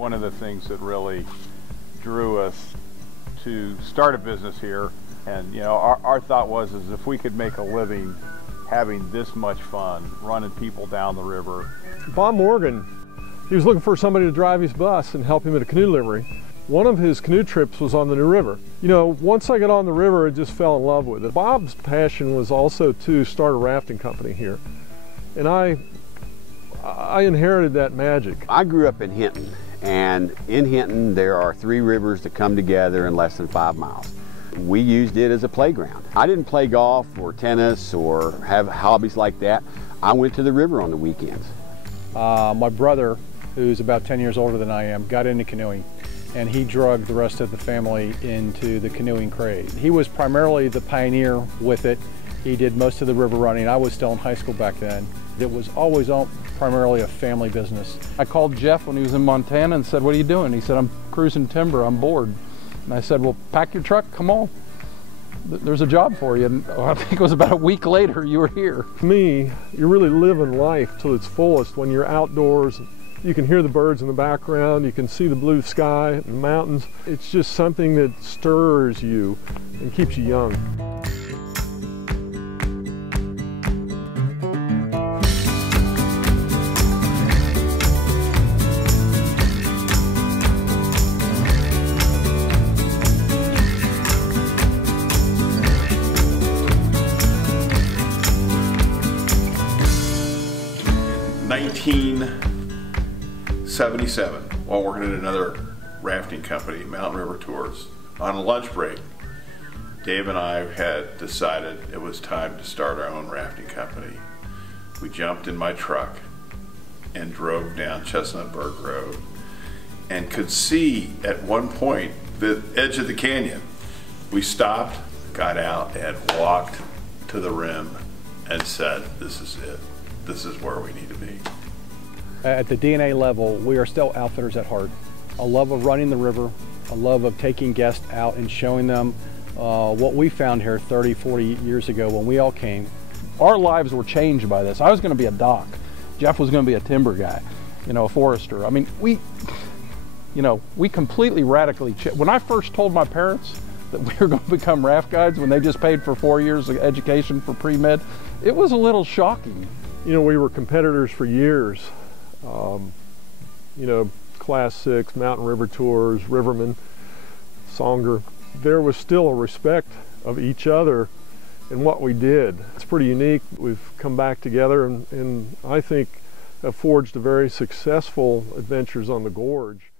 One of the things that really drew us to start a business here, and our thought was is if we could make a living having this much fun, running people down the river. Bob Morgan, he was looking for somebody to drive his bus and help him at a canoe livery. One of his canoe trips was on the New River. Once I got on the river, I just fell in love with it. Bob's passion was also to start a rafting company here. And I inherited that magic. I grew up in Hinton, and in Hinton there are 3 rivers that come together in less than 5 miles. We used it as a playground. I didn't play golf or tennis or have hobbies like that. I went to the river on the weekends. My brother, who's about 10 years older than I am, got into canoeing, and he drugged the rest of the family into the canoeing craze. He was primarily the pioneer with it. He did most of the river running. I was still in high school back then. It was always primarily a family business. I called Jeff when he was in Montana and said, "What are you doing?" He said, "I'm cruising timber, I'm bored." And I said, "Well, pack your truck, come on. There's a job for you." And I think it was about a week later you were here. To me, you're really living life to its fullest when you're outdoors. You can hear the birds in the background, you can see the blue sky and the mountains. It's just something that stirs you and keeps you young. In 1977, while working at another rafting company, Mountain River Tours, on a lunch break, Dave and I had decided it was time to start our own rafting company. We jumped in my truck and drove down Chestnutburg Road and could see at one point the edge of the canyon. We stopped, got out, and walked to the rim and said, "This is it. This is where we need to be." At the DNA level, we are still outfitters at heart. A love of running the river, a love of taking guests out and showing them what we found here 30, 40 years ago when we all came. Our lives were changed by this. I was going to be a doc. Jeff was going to be a timber guy, a forester. I mean, we completely radically changed. When I first told my parents that we were going to become raft guides when they just paid for 4 years of education for pre-med, it was a little shocking. We were competitors for years. Class 6, Mountain River Tours, Rivermen, Songer. There was still a respect of each other in what we did. It's pretty unique. We've come back together and I think have forged a very successful adventures on the Gorge.